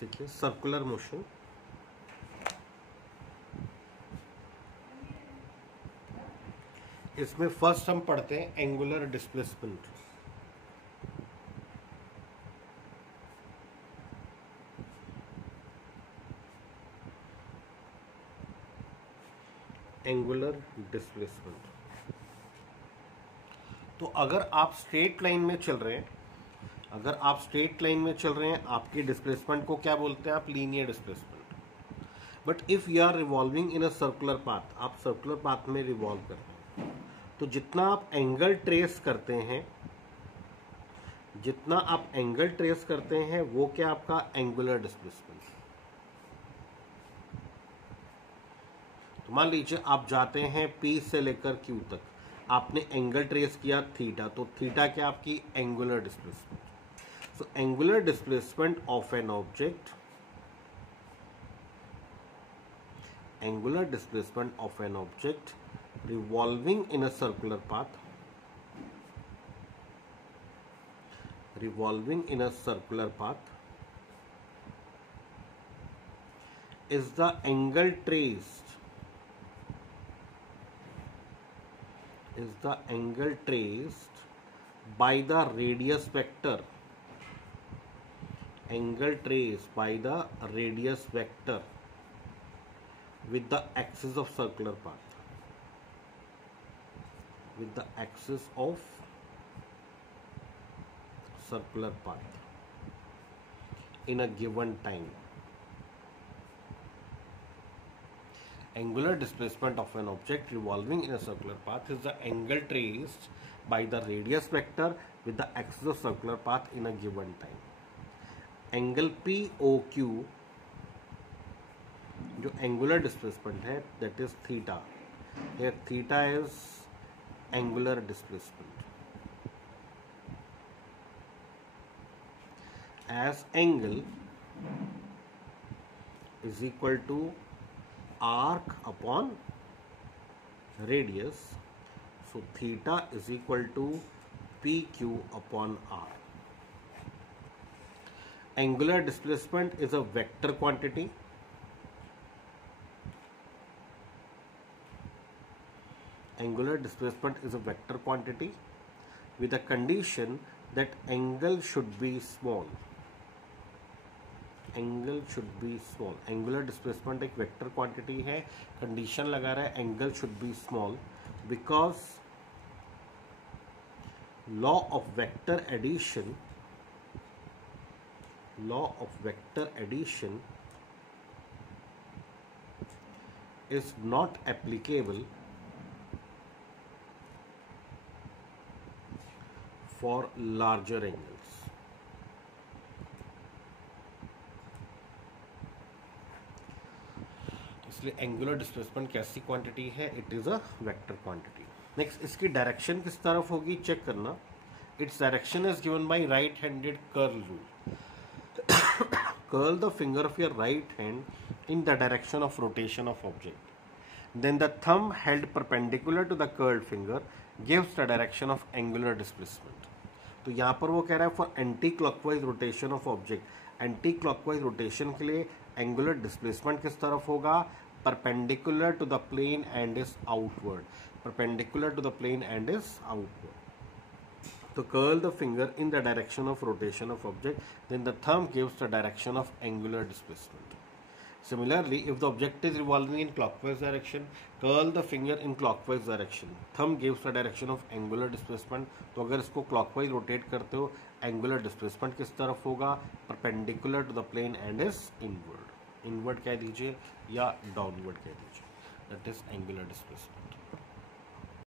देखिए circular motion, इसमें first हम पढ़ते हैं एंगुलर डिस्प्लेसमेंट। एंगुलर डिस्प्लेसमेंट, तो अगर आप स्ट्रेट लाइन में चल रहे हैं, आपकी डिस्प्लेसमेंट को क्या बोलते हैं आप? Linear displacement. But if you are revolving in a circular path, आप सर्कुलर पाथ में रिवॉल्व कर रहे हैं, तो जितना आप एंगल ट्रेस करते हैं वो क्या आपका एंगुलर डिस्प्लेसमेंट। तो मान लीजिए आप जाते हैं P से लेकर Q तक, आपने एंगल ट्रेस किया थीटा, तो थीटा क्या आपकी angular displacement. So angular displacement of an object, revolving in a circular path, is the angle traced by the radius vector, with the axis of circular path, in a given time. Angular displacement of an object revolving in a circular path is the angle traced by the radius vector with the axis of circular path in a given time. Angle POQ जो angular displacement है, that is theta. Here theta is angular displacement. As angle is equal to arc upon radius, so theta is equal to PQ upon R. Angular displacement is a vector quantity. Angular displacement is a vector quantity with a condition that angle should be small. Angular displacement एक vector quantity है, condition लगा रहा है angle should be small because law of vector addition is not applicable for larger angles. इसलिए angular displacement कैसी quantity है? It is a vector quantity. Next, इसकी direction किस तरफ होगी चेक करना। Its direction is given by right handed curl rule. Curl the finger of your right hand in the direction of rotation of object, then the thumb held perpendicular to the curled finger gives the direction of angular displacement. तो यहाँ पर वो कह रहा है for anti clockwise rotation of object, anti clockwise rotation के लिए angular displacement किस तरफ होगा? Perpendicular to the plane and is outward, तो curl the finger in the direction of rotation of object, then the thumb gives the direction of angular displacement. Similarly, if the object is revolving in clockwise direction, curl the finger in clockwise direction. Thumb gives the direction of angular displacement. तो अगर इसको clockwise rotate करते हो, angular displacement किस तरफ होगा? Perpendicular to the plane and is inward. Inward कह दीजिए या downward कह दीजिए. That is angular displacement.